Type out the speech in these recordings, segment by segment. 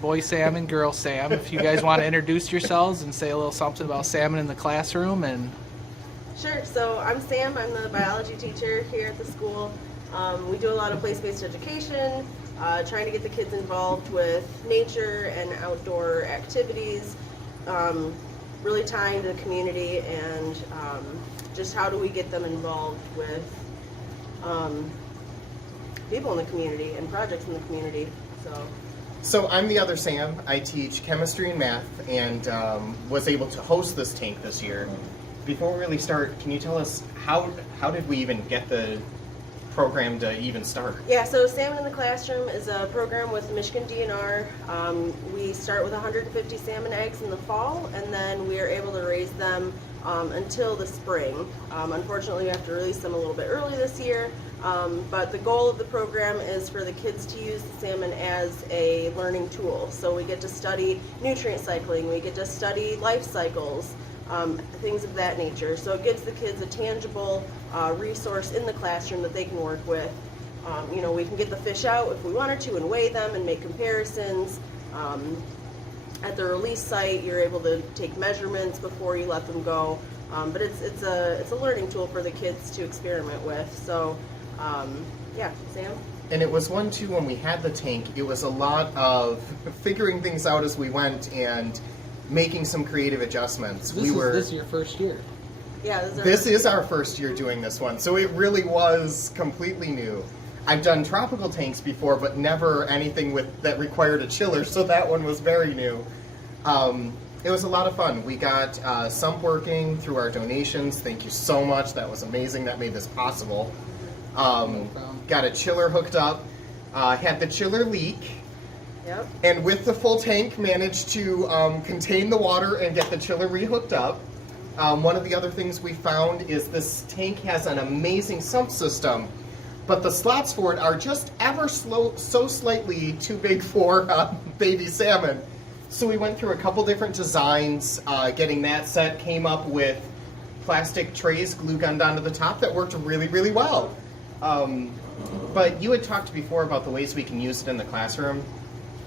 Boy Sam and Girl Sam. If you guys want to introduce yourselves and say a little something about salmon in the classroom. And Sure. So I'm Sam. I'm the biology teacher here at the school. We do a lot of place-based education, trying to get the kids involved with nature and outdoor activities, really tying to the community, and just how do we get them involved with people in the community and projects in the community. So I'm the other Sam. I teach chemistry and math, and was able to host this tank this year. Before we really start, can you tell us how did we even get the program to even start? Yeah, so Salmon in the Classroom is a program with Michigan DNR. We start with 150 salmon eggs in the fall, and then we are able to raise them until the spring. Unfortunately, we have to release them a little bit early this year, but the goal of the program is for the kids to use the salmon as a learning tool. So we get to study nutrient cycling, we get to study life cycles, things of that nature. So it gives the kids a tangible resource in the classroom that they can work with. We can get the fish out if we wanted to and weigh them and make comparisons. At the release site, you're able to take measurements before you let them go. But it's a learning tool for the kids to experiment with. So, yeah, Sam? And it was one, too, when we had the tank, it was a lot of figuring things out as we went and making some creative adjustments. This is your first year. Yeah, this is our first year doing this one, so it really was completely new. I've done tropical tanks before, but never anything that required a chiller, so that one was very new. It was a lot of fun. We got sump working through our donations. Thank you so much. That was amazing. That made this possible. Got a chiller hooked up. Had the chiller leak. Yep. And with the full tank, managed to contain the water and get the chiller rehooked up. One of the other things we found is this tank has an amazing sump system, but the slots for it are just ever so slightly too big for baby salmon. So we went through a couple different designs, getting that set, came up with plastic trays glue gunned onto the top that worked really, really well. But you had talked before about the ways we can use it in the classroom.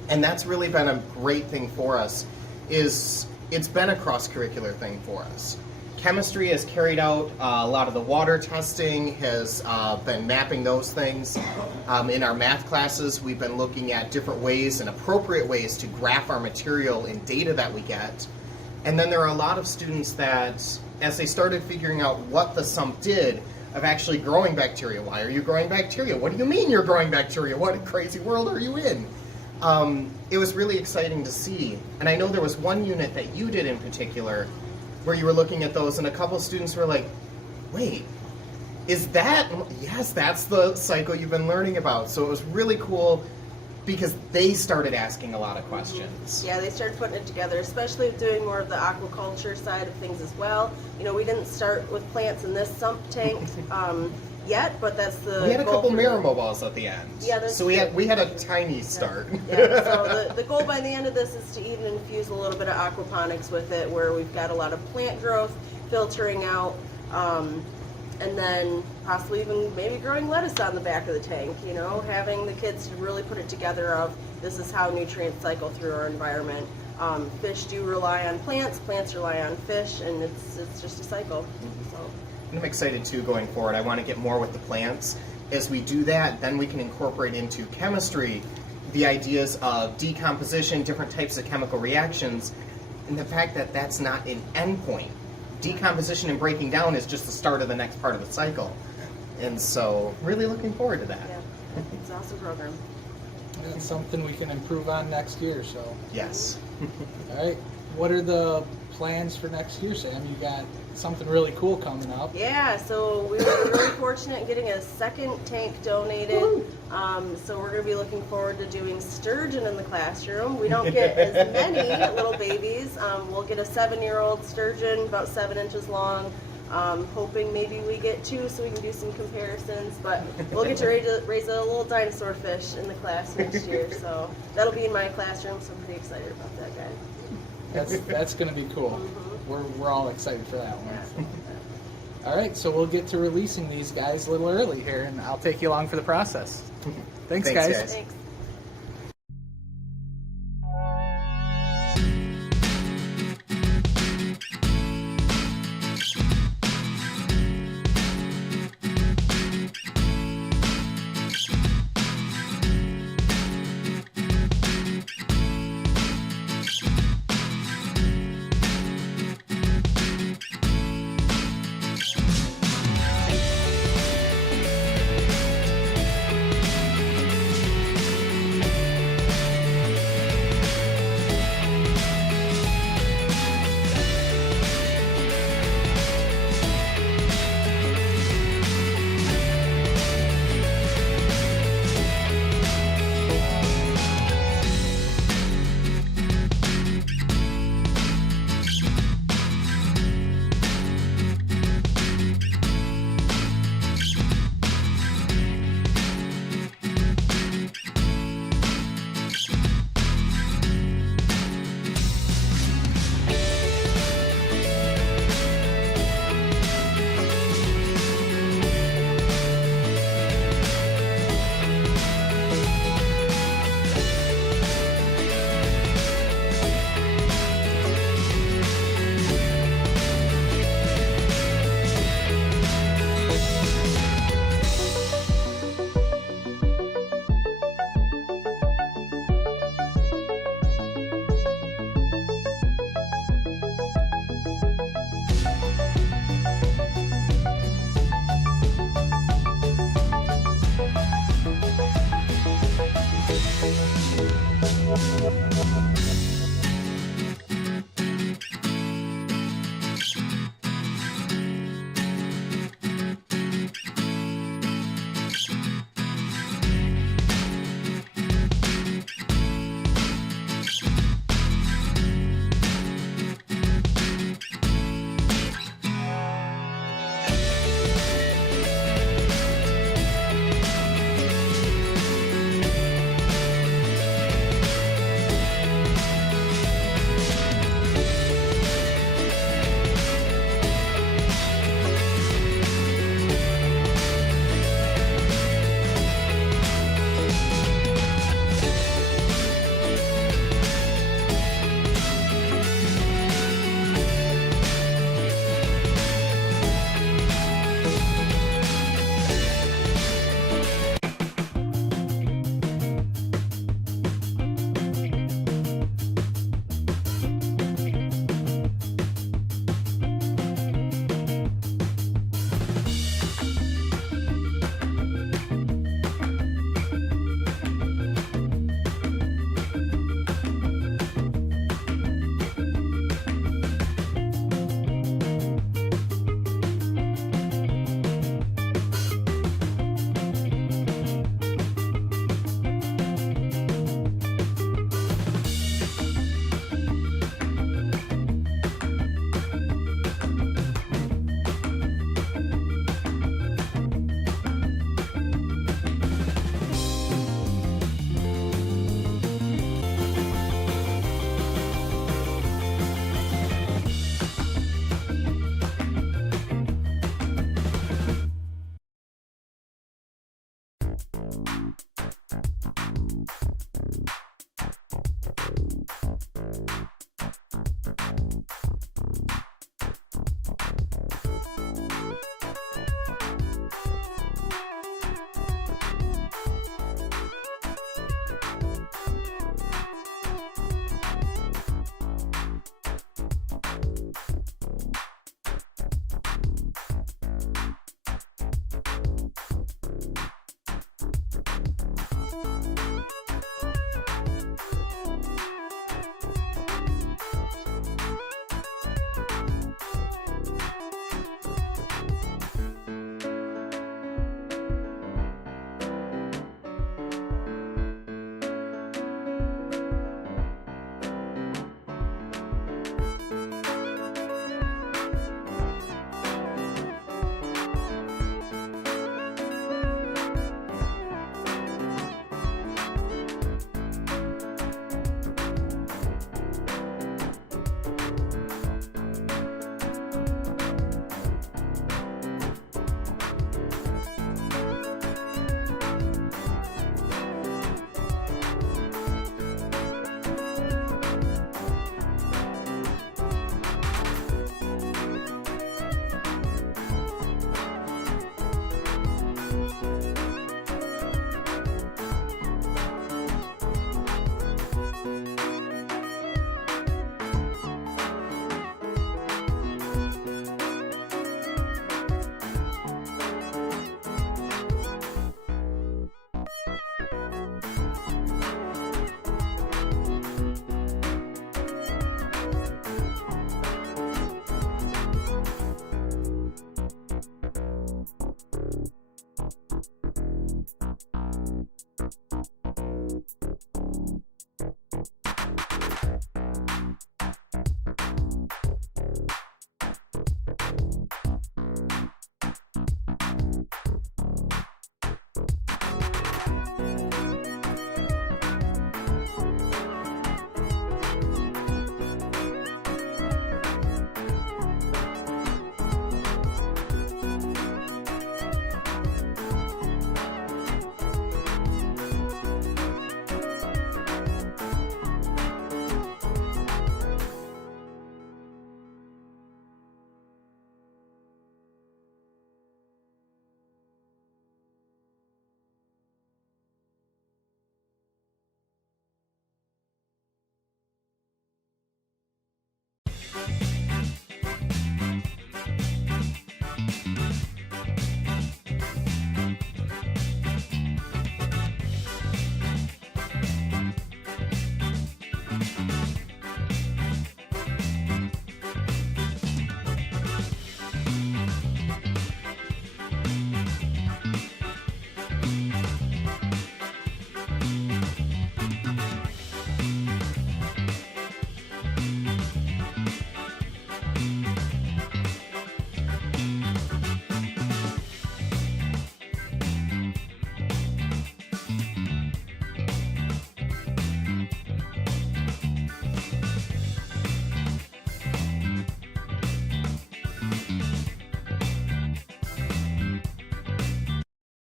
And that's really been a great thing for us, is it's been a cross-curricular thing for us. Chemistry has carried out a lot of the water testing, has been mapping those things. In our math classes, we've been looking at different ways and appropriate ways to graph our material and data that we get. And then there are a lot of students that, as they started figuring out what the sump did, of actually growing bacteria. Why are you growing bacteria? What do you mean you're growing bacteria? What crazy world are you in? It was really exciting to see. And I know there was one unit that you did in particular where you were looking at those and a couple students were like, wait, is that? Yes, that's the cycle you've been learning about. So it was really cool because they started asking a lot of questions. Yeah, they started putting it together, especially doing more of the aquaculture side of things as well. We didn't start with plants in this sump tank yet, but that's the We had a goal couple for Marimo balls at the end. Yeah, that's so we had a tiny start. Yeah, so the goal by the end of this is to even infuse a little bit of aquaponics with it, where we've got a lot of plant growth filtering out, and then possibly even maybe growing lettuce on the back of the tank, having the kids to really put it together of this is how nutrients cycle through our environment. Fish do rely on plants, plants rely on fish, and it's just a cycle. So. And I'm excited too going forward. I want to get more with the plants. As we do that, then we can incorporate into chemistry the ideas of decomposition, different types of chemical reactions, and the fact that that's not an endpoint. Decomposition and breaking down is just the start of the next part of the cycle. And so, really looking forward to that. Yeah, it's an awesome program. That's something we can improve on next year, so. Yes. All right. What are the plans for next year, Sam? You got something really cool coming up. Yeah, so we were really fortunate in getting a second tank donated. So we're going to be looking forward to doing sturgeon in the classroom. We don't get as many little babies. We'll get a 7-year-old sturgeon, about 7 inches long. Hoping maybe we get 2 so we can do some comparisons, but we'll get to raise a little dinosaur fish in the class next year. So that'll be in my classroom, so I'm pretty excited about that, guys. That's going to be cool. Mm-hmm. We're all excited for that one. All right, so we'll get to releasing these guys a little early here, and I'll take you along for the process. Thanks guys. Thanks.